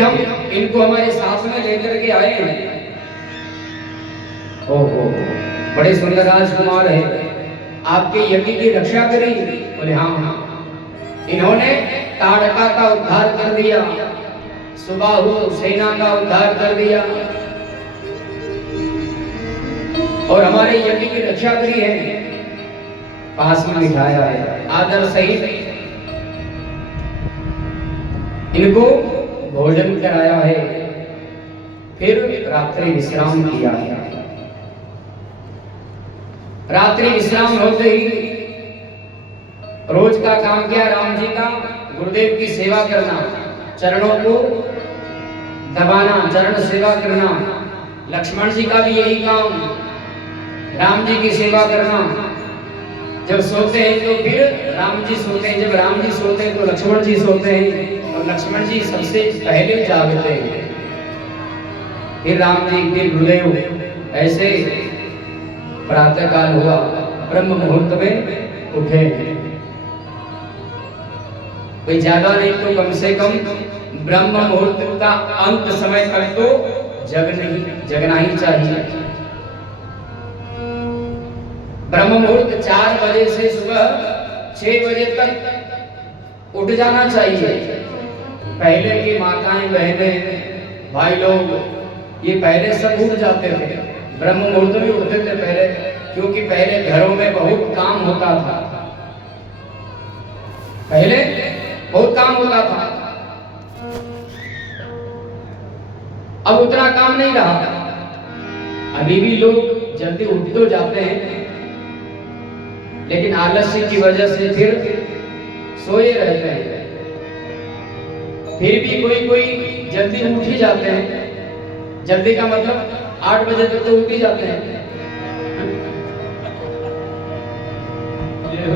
फिर हम इनको हमारे साथ में लेकर के आए हैं। ओहो, बड़े सुंदर राजकुमार है, आपके यज्ञ की रक्षा करी? बोले हाँ हाँ। इन्होंने ताड़का का उद्धार कर दिया, सुबाहु सेना का उद्धार कर दिया और हमारे यज्ञ की रक्षा करी है। पास में बिठाया है, आदर सहित इनको भोजन कराया है, फिर रात्रि विश्राम किया है। रात्रि विश्राम होते ही रोज का काम क्या? राम जी का गुरुदेव की सेवा करना, चरणों को दबाना, चरण सेवा करना। लक्ष्मण जी का भी यही काम, राम जी की सेवा करना। जब सोते हैं तो फिर राम जी सोते हैं, जब राम जी सोते हैं तो लक्ष्मण जी सोते हैं और लक्ष्मण जी सबसे पहले जागते हैं। फिर राम जी फिर गुरुदेव ऐसे प्रातः काल हुआ, ब्रह्म मुहूर्त में उठे। कोई ज्यादा नहीं तो कम से कम ब्रह्म मुहूर्त का अंत समय तक तो जगना ही चाहिए। ब्रह्म मुहूर्त 4 बजे से सुबह 6 बजे तक उठ जाना चाहिए। पहले की माताएं, बहनें, भाई लोग ये पहले सब उठ जाते थे, ब्रह्म मुहूर्त में उठते थे पहले, क्योंकि पहले घरों में बहुत काम होता था। पहले बहुत काम होता था, अब उतना काम नहीं रहा। अभी भी लोग जल्दी उठ तो जाते हैं, लेकिन आलस्य की वजह से फिर सोए रहते हैं। फिर भी कोई कोई जल्दी उठ ही जाते हैं। जल्दी का मतलब 8 बजे तक तो उठ ही जाते हैं।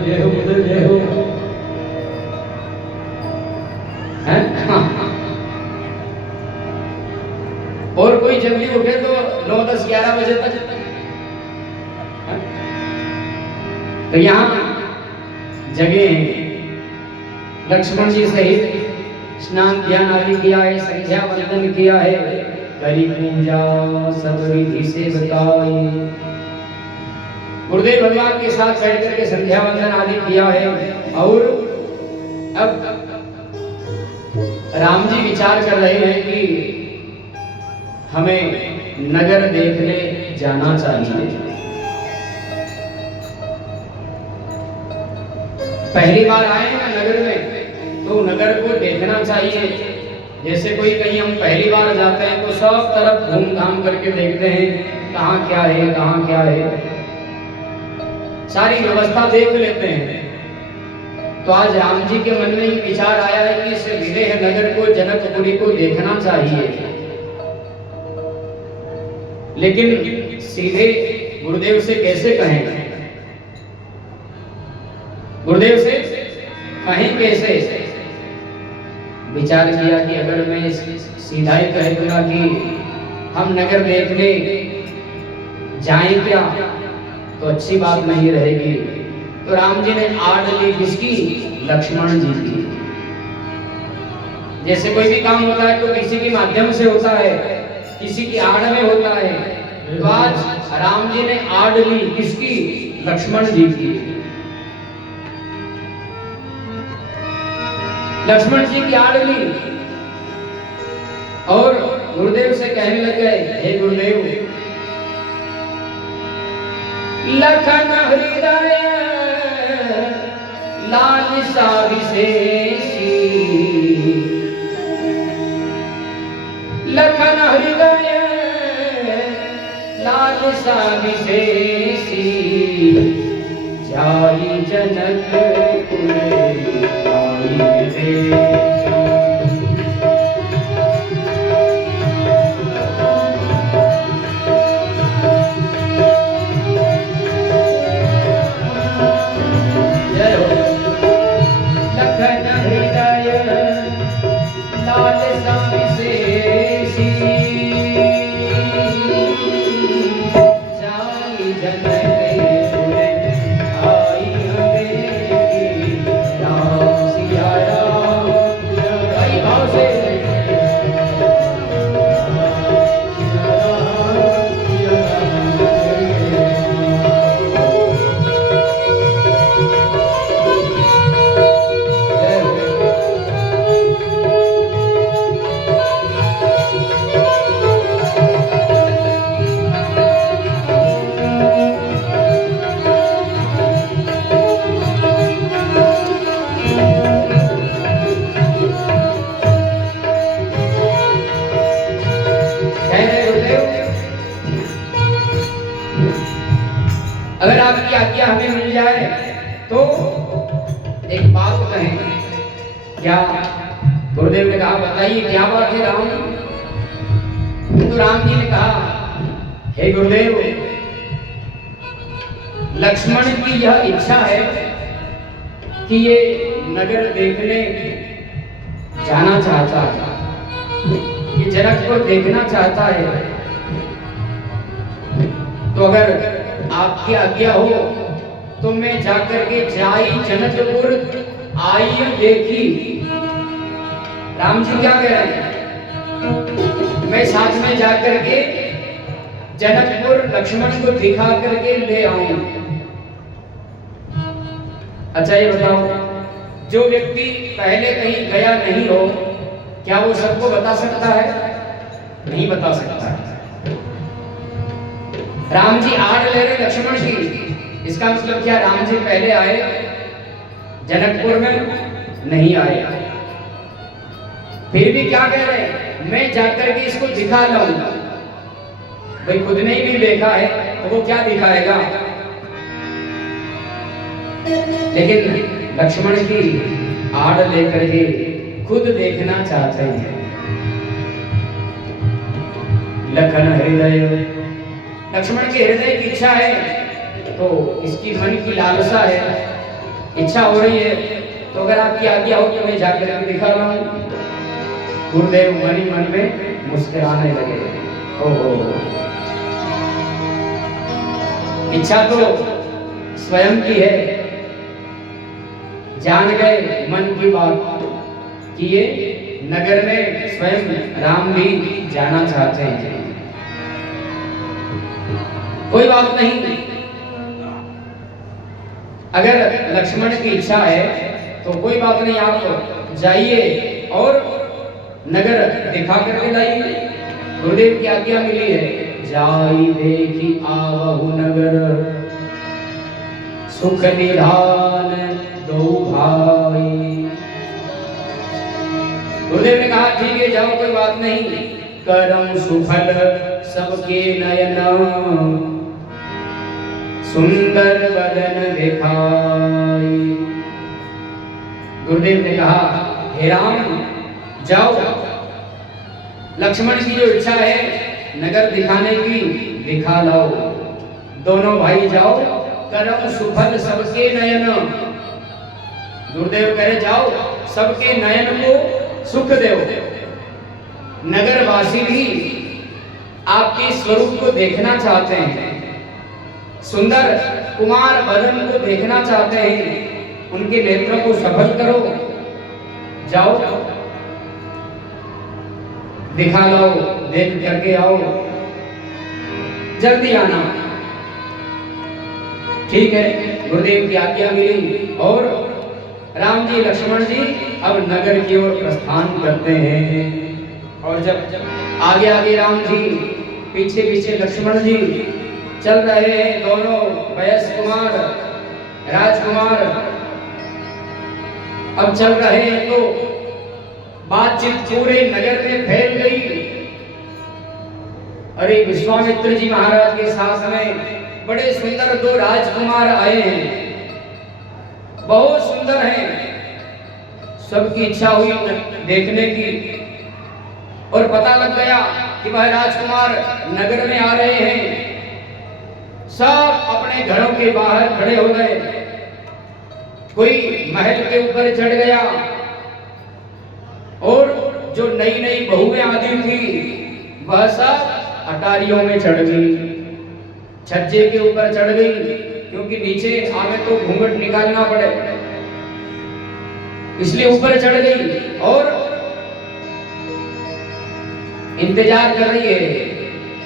ये हो और कोई जल्दी उठे तो 9, 10, 11 बजे तक। तो यहाँ जगह लक्ष्मण जी सहित स्नान ध्यान आदि किया है, संध्या वंदन किया है, करी पूजा सब विधि से बताई। गुरुदेव भगवान के साथ बैठ करके संध्या वंदन आदि किया है। और अब राम जी विचार कर रहे हैं कि हमें नगर देखने जाना चाहिए। पहली बार आए हैं ना नगर में, तो नगर को देखना चाहिए। जैसे कोई कहीं हम पहली बार जाते हैं तो सब तरफ घूम घाम करके देखते हैं, कहाँ क्या है, कहाँ क्या है, सारी व्यवस्था देख लेते हैं। तो आज राम जी के मन में ये विचार आया है कि इस विदेह नगर को, जनकपुरी को देखना चाहिए। लेकिन सीधे गुरुदेव से कैसे कहें? गुरुदेव से कहें कैसे? विचार किया कि अगर मैं सीधा ही कह दूंगा कि हम नगर देखने जाएं क्या, तो अच्छी बात नहीं रहेगी। तो राम जी ने आड़ ली किसकी? लक्ष्मण जी की। जैसे कोई भी काम होता है तो किसी के माध्यम से होता है, किसी की आड़ में होता है। तो आज राम जी ने आड़ ली किसकी? लक्ष्मण जी की। लक्ष्मण जी की आड़ ली और गुरुदेव से कहने लग गए, हे गुरुदेव, लखन हृदय लालसा विशेषी, लखन हृदय लालसा विशेषी, जाई जनकपुर आई रे। क्या? गुरुदेव ने कहा बताइए क्या बात है राम? तो राम जी ने कहा हे गुरुदेव, लक्ष्मण की यह इच्छा है कि ये नगर देखने जाना चाहता है, ये जनक को देखना चाहता है। तो अगर आपकी आज्ञा हो तो मैं जाकर के जाई जनकपुर आई देखी। राम जी क्या कह रहे हैं? मैं साथ में जाकर के जनकपुर लक्ष्मण को दिखा करके ले आऊं। अच्छा ये बताओ, जो व्यक्ति पहले कहीं गया नहीं हो, क्या वो सबको बता सकता है? नहीं बता सकता है। राम जी आड़ ले रहे लक्ष्मण की, इसका मतलब क्या? राम जी पहले आए जनकपुर में? नहीं आए। फिर भी क्या कह रहे हैं? मैं जाकर के इसको दिखा लाऊंगा। भाई खुद ने भी देखा है तो वो क्या दिखाएगा? लेकिन लक्ष्मण की आड़ लेकर के खुद देखना चाहते हैं। लखन हृदय, लक्ष्मण के हृदय की इच्छा है, तो इसकी मन की लालसा है, इच्छा हो रही है। तो अगर आपकी आज्ञा हो तो मैं जाकर के दिखा रहा हूं। गुरुदेव मन ही मन में मुस्कुराने लगे। ओहो, इच्छा तो स्वयं की है, जान गए मन की बात कि ये नगर में स्वयं राम भी जाना चाहते हैं। कोई बात नहीं, अगर लक्ष्मण की इच्छा है तो कोई बात नहीं, आप जाइए और नगर दिखा करके लाइए। गुरुदेव की आज्ञा मिली है, जाई देखी आवहु नगर, सुख निधान दो भाई। गुरुदेव ने कहा ठीक है जाओ, कोई बात नहीं। करम सुफल सबके नयन, सुंदर बदन दिखाई। गुरुदेव ने कहा हे राम जाओ, लक्ष्मण की जो इच्छा है नगर दिखाने की, दिखा लाओ। दोनों भाई जाओ, करम सुफल सबके नयन। गुरुदेव कहे जाओ, सबके नयन को सुख देव। नगरवासी भी आपके स्वरूप को देखना चाहते हैं, सुंदर कुमार बदन को देखना चाहते हैं, उनके नेत्रों को सफल करो। जाओ दिखा लो, देख करके आओ, जल्दी आना। ठीक है, गुरुदेव की आज्ञा मिली और राम जी लक्ष्मण जी अब नगर की ओर प्रस्थान करते हैं। और जब आगे आगे राम जी, पीछे पीछे लक्ष्मण जी चल रहे हैं, दोनों वयस्क कुमार राजकुमार अब चल रहे हैं, तो बातचीत पूरे नगर में फैल गई। अरे विश्वामित्र जी महाराज के साथ में बड़े सुंदर दो राजकुमार आए हैं, बहुत सुंदर हैं। सबकी इच्छा हुई देखने की और पता लग गया कि वह राजकुमार नगर में आ रहे हैं। सब अपने घरों के बाहर खड़े हो गए, कोई महल के ऊपर चढ़ गया और जो नई नई बहुएं आती थी वह सब अटारियों में चढ़ गई, छज्जे के ऊपर चढ़ गई, क्योंकि नीचे आगे तो घूंघट निकालना पड़े, इसलिए ऊपर चढ़ गई और इंतजार कर रही है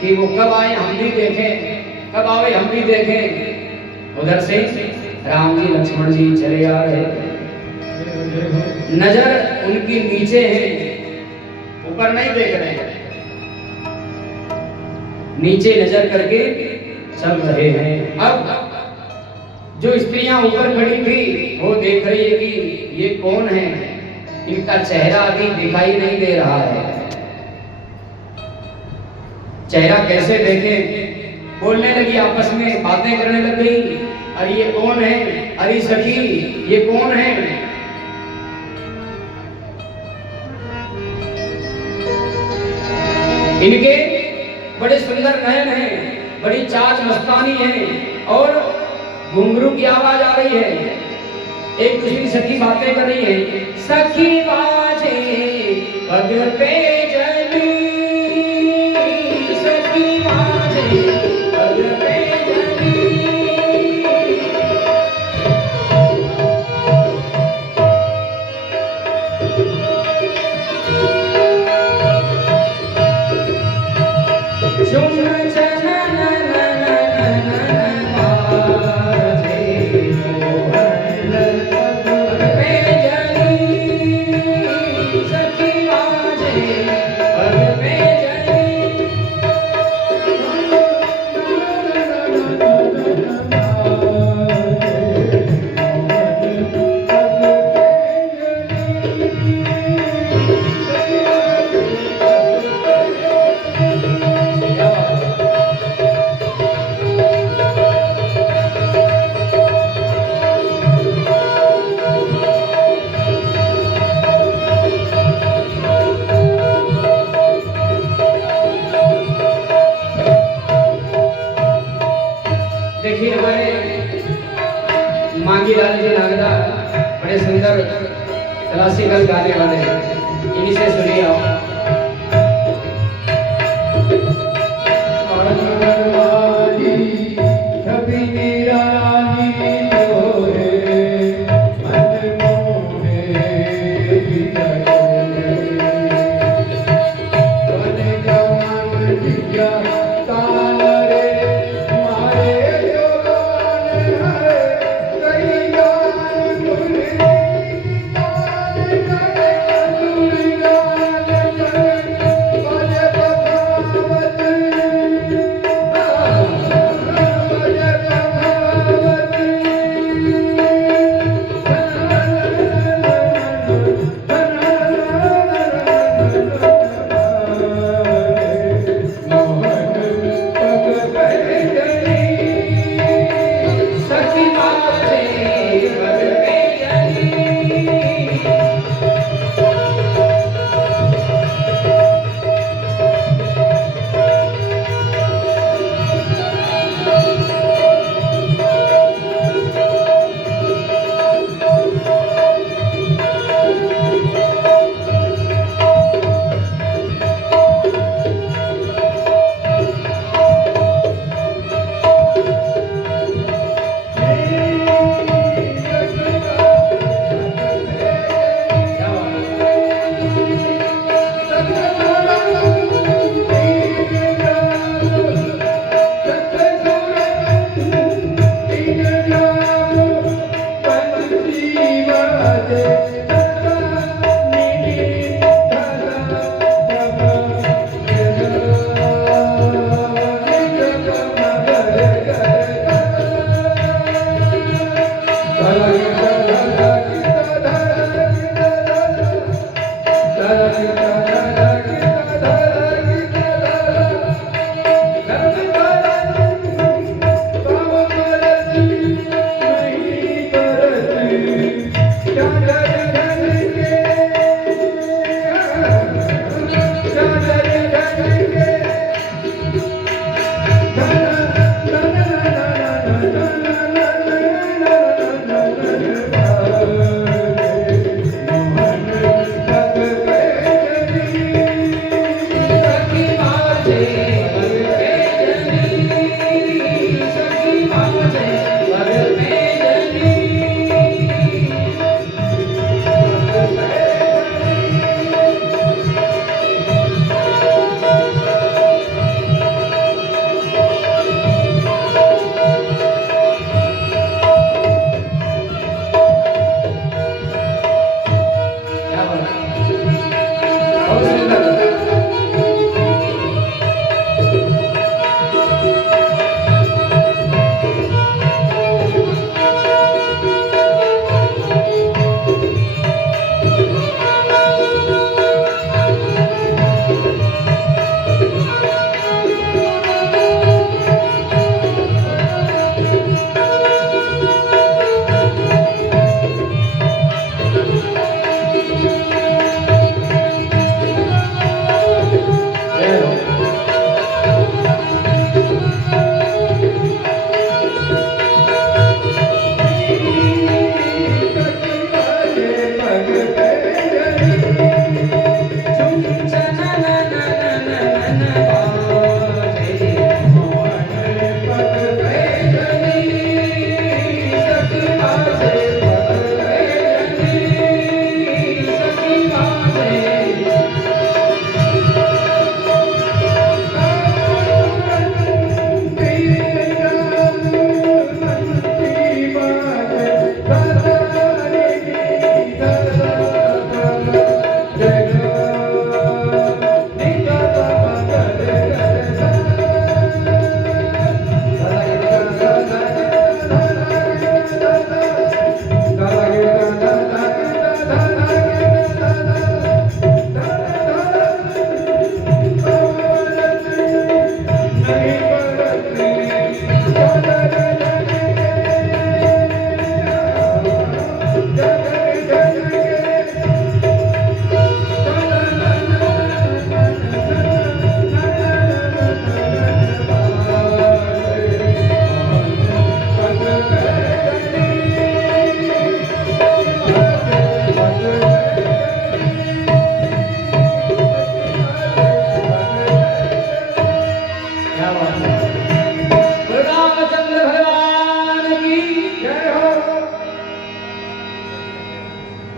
कि वो कब आए हम भी देखें, कब आवे हम भी देखें। उधर से राम जी लक्ष्मण जी चले आ रहे, नजर उनकी नीचे है, ऊपर नहीं देख रहे हैं, नीचे नजर करके चल रहे हैं। अब जो स्त्रियां ऊपर खड़ी थी वो देख रही है कि ये कौन है, इनका चेहरा अभी दिखाई नहीं दे रहा है। चेहरा कैसे देखें, बोलने लगी, आपस में बातें करने लग गई। अरे ये कौन है, अरे सखी ये कौन है। इनके बड़े सुंदर नयन हैं, बड़ी चाच मस्तानी है और घुंघरू की आवाज आ रही है। एक दूसरी सखी बातें कर रही है। सखी बाजे पग पे जली, सखी बाजे पग पे जली। देखिए हमारे मांगी लाल जी नागदा बड़े सुंदर क्लासिकल गाने वाले हैं, इन्हीं से सुनिए आप।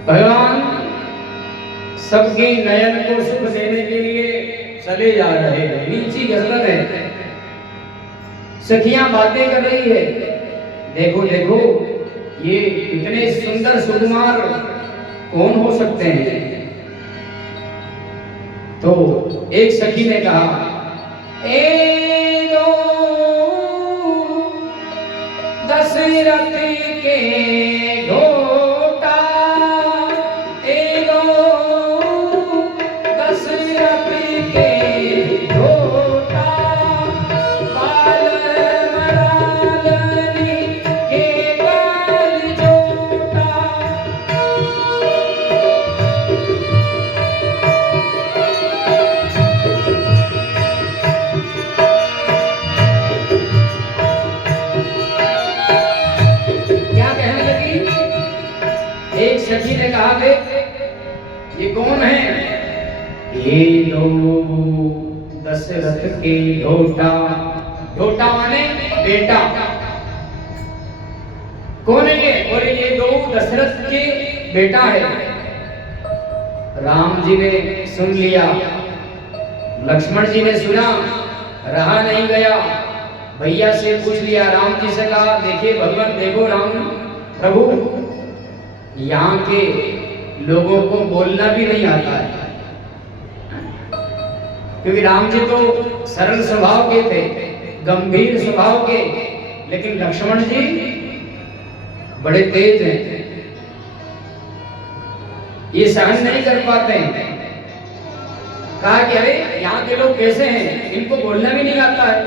भगवान सबके नयन को सुख देने के लिए चले जा रहे हैं। नीची गर्दन है, सखियां बातें कर रही है, देखो देखो ये इतने सुंदर सुकुमार कौन हो सकते हैं। तो एक सखी ने कहा, ए दो दशरथ के सखी ने कहा, वे ये कौन है? ये दो दशरथ के ढोटा। ढोटा माने बेटा। कौन है ये? और ये दो दशरथ के बेटा है। राम जी ने सुन लिया, लक्ष्मण जी ने सुना, रहा नहीं गया, भैया से पूछ लिया, राम जी से कहा, देखिए भगवान, देखो राम प्रभु, यहाँ के लोगों को बोलना भी नहीं आता है, क्योंकि राम जी तो सरल स्वभाव के थे, गंभीर स्वभाव के, लेकिन लक्ष्मण जी बड़े तेज हैं, ये सहन नहीं कर पाते हैं। कहा कि अरे यहाँ के लोग कैसे हैं, इनको बोलना भी नहीं आता है।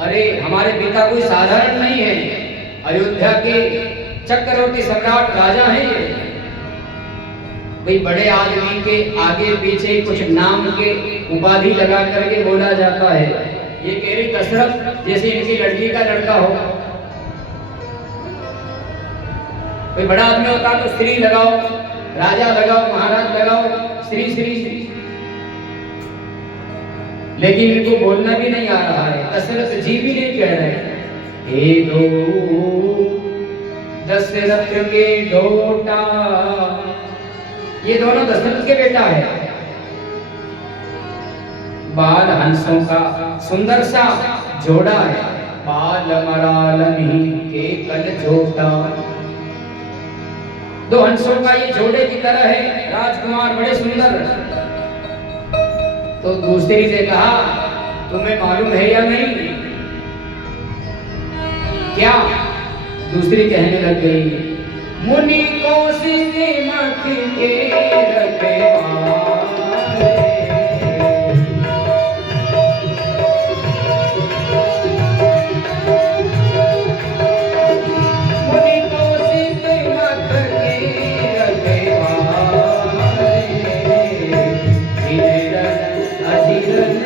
अरे हमारे पिता कोई साधारण नहीं है, अयोध्या के चक्रवर्ती सम्राट राजा हैं ये। भाई बड़े आदमी के आगे पीछे कुछ नाम के उपाधि लगा करके बोला जाता है। ये कह रही दशरथ जैसे इनकी लड़की का लड़का हो। कोई बड़ा आदमी होता तो स्त्री लगाओ, राजा लगाओ, महाराज लगाओ, श्री श्री श्री, लेकिन इनको बोलना भी नहीं आ रहा है। दशरथ जी भी नहीं कह रहे, हे दो दशरथ के ढोटा। ये दोनों दशरथ के बेटा है। बाल हंसों का सुंदर सा जोड़ा है, बाल मराल के कल जोटा। दो हंसों का ये जोड़े की तरह है, राजकुमार बड़े सुंदर। तो दूसरी ने कहा, तुम्हें मालूम है या नहीं? क्या? दूसरी कहने लग गई, मुनि को मख के रखवाले, मुनि को मख के रखवाले, धीरन अधीरन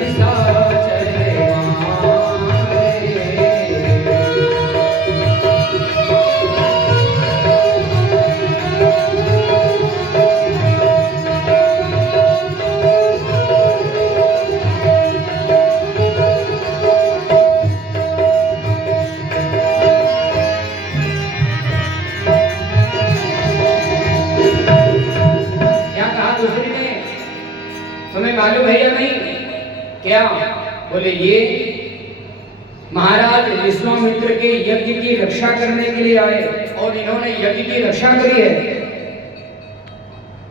मालूम है या नहीं? क्या? बोले ये महाराज विश्वामित्र के यज्ञ की रक्षा करने के लिए आए और इन्होंने यज्ञ की रक्षा करी है।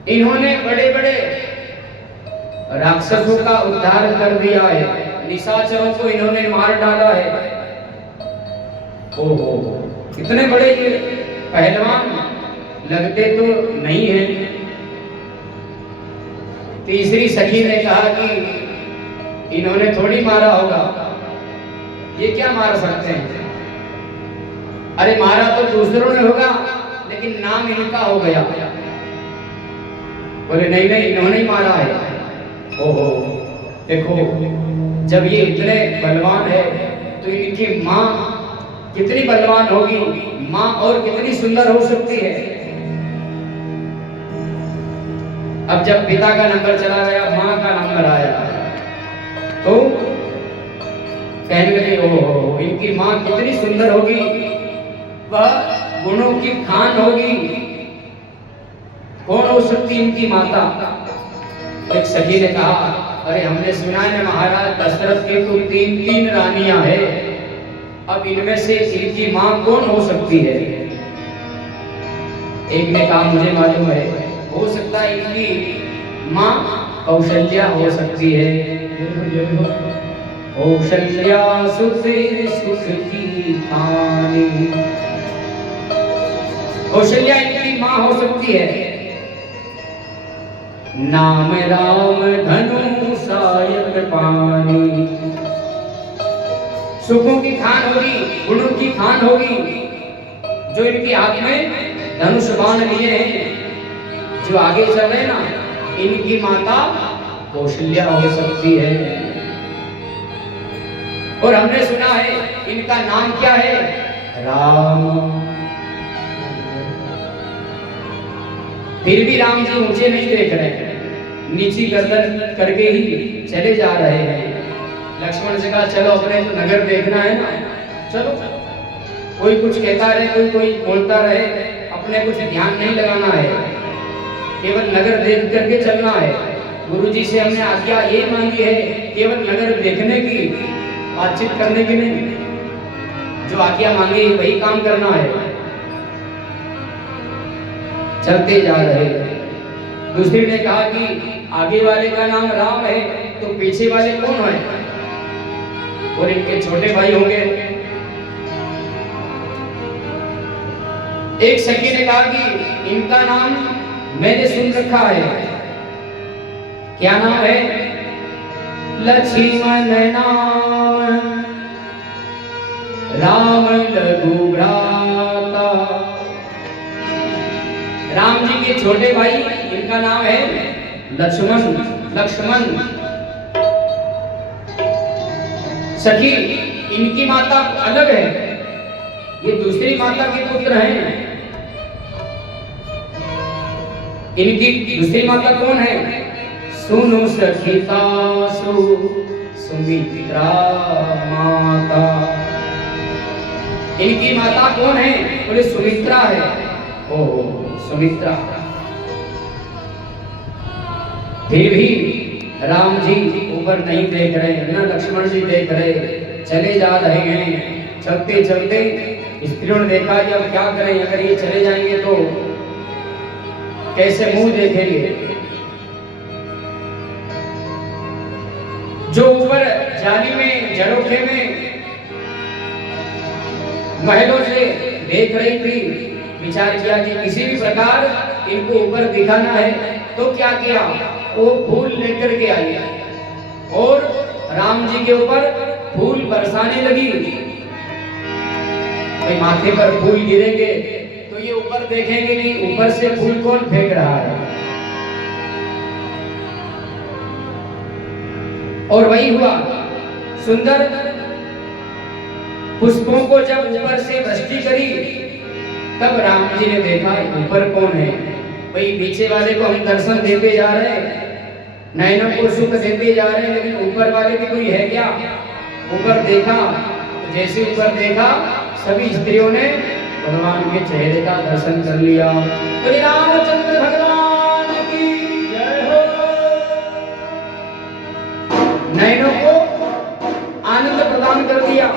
इन्होंने बड़े बड़े राक्षसों का उद्धार कर दिया है, निशाचरों को इन्होंने मार डाला है। ओहो, इतने बड़े ये पहलवान लगते तो नहीं है। तीसरी सखी ने कहा कि इन्होंने थोड़ी मारा होगा, ये क्या मार सकते हैं? अरे मारा तो दूसरों ने होगा, लेकिन नाम इनका हो गया। बोले नहीं नहीं, इन्होंने ही मारा है। ओहो, देखो जब ये इतने बलवान है तो इनकी माँ कितनी बलवान होगी, माँ और कितनी सुंदर हो सकती है। अब जब पिता का नंबर चला गया, माँ का नंबर आया, तो कहने लगे ओहो, इनकी माँ कितनी सुंदर होगी, वह गुणों की खान होगी, कौन हो सकती इनकी माता? एक सखी ने कहा अरे हमने सुना है महाराज दशरथ की तो 3 रानियां हैं, अब इनमें से इनकी मां कौन हो सकती है? एक ने कहा मुझे मालूम है, हो सकता है इनकी मां कौशल्या हो सकती है। कौशल्या सुख सुख की खानी, कौशल्या इनकी मां हो सकती है। नाम राम धनु सायक पानी, सुखों की खान होगी, गुणों की खान होगी, जो इनके हाथ में धनुष बाण लिए हैं, जो आगे चल रहे ना, इनकी माता कौशल्या हो सकती है। और हमने सुना है इनका नाम क्या है? राम। फिर भी राम जी ऊंचे नहीं देख रहे हैं, नीची गर्दन करके ही चले जा रहे हैं। लक्ष्मण से कहा चलो अपने तो नगर देखना है ना, चलो। कोई कुछ कहता रहे, कोई बोलता रहे, अपने कुछ ध्यान नहीं लगाना है, केवल नगर देख करके चलना है। गुरुजी से हमने आज्ञा ये मांगी है, केवल नगर देखने की, बातचीत करने की नहीं। जो आज्ञा मांगी वही काम करना है। चलते जा रहे हैं। दूसरी ने कहा कि आगे वाले का नाम राम है, तो पीछे वाले कौन है? और इनके छोटे भाई होंगे। एक सखी ने कहा कि इनका नाम मैंने सुन रखा है। क्या नाम है? लक्ष्मण नाम राम लघु भ्राता। राम जी के छोटे भाई, इनका नाम है लक्ष्मण। लक्ष्मण सखी, इनकी माता अलग है, ये दूसरी माता के पुत्र हैं। इनकी दूसरी माता कौन है? सुनो सखिता सुमित्रा माता। इनकी माता कौन है? बोले सुमित्रा है। ओह सुमित्रा। फिर भी राम जी ऊपर नहीं देख रहे, न लक्ष्मण जी देख रहे, चले जा रहे हैं। चलते चलते स्त्रियों ने देखा कि अब क्या करें, अगर ये चले जाएंगे तो कैसे मुंह देखेंगे। जो ऊपर जाली में, झरोखे में महलों से देख रही थी, विचार किया कि किसी भी प्रकार इनको ऊपर दिखाना है। तो क्या किया? वो फूल लेकर के आई और राम जी के ऊपर फूल बरसाने लगी। भाई माथे पर फूल गिरेंगे तो ये ऊपर देखेंगे नहीं, ऊपर से फूल कौन फेंक रहा है। और वही हुआ। सुंदर पुष्पों को जब ऊपर से वृष्टि करी, तब राम जी ने देखा ऊपर कौन है। भाई पीछे वाले को हम दर्शन देते जा रहे हैं, नैनों को सुख देते जा रहे हैं, लेकिन ऊपर वाले की कोई है क्या? ऊपर देखा, जैसे ऊपर देखा सभी स्त्रियों ने भगवान के चेहरे का दर्शन कर लिया। बोले रामचंद्र भगवान की जय हो। नैनों को आनंद प्रदान कर दिया।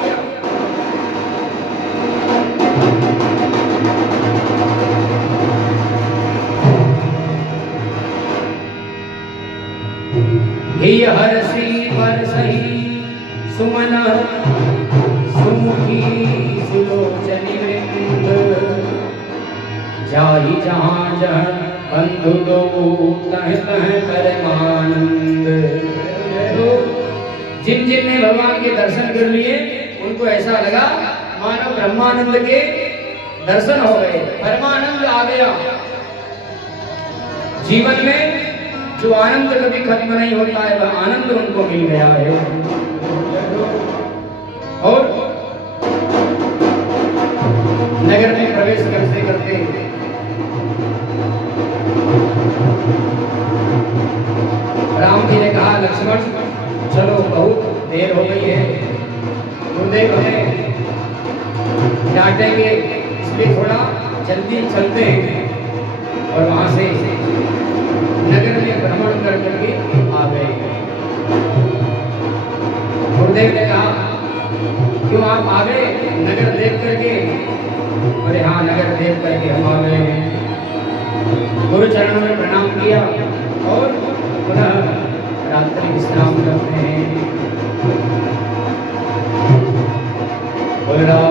हरसी बरसही सुमन सुमुखी सुलोचनी वृंद, जाहि जहाँ जहाँ बंधु दो तह तह परमानंद। जिन जिन ने भगवान के दर्शन कर लिए उनको ऐसा लगा मानो ब्रह्मानंद के दर्शन हो गए, परमानंद आ गया। जीवन में जो आनंद कभी खत्म नहीं होता है वह आनंद उनको मिल गया है। और नगर में प्रवेश करते करते राम जी ने कहा लक्ष्मण चलो बहुत देर हो गई है, गुरुदेव हमें डांटेंगे इसलिए थोड़ा जल्दी चलते हैं। और वहां से नगर में भ्रमण कर करके आ गए। गुरुदेव ने कहा क्यों आप आ गए नगर देख करके? अरे हाँ नगर देख करके हम आ गए हैं। गुरु चरणों में प्रणाम किया और पुनः रात्रि विश्राम करते हैं। बोल रहा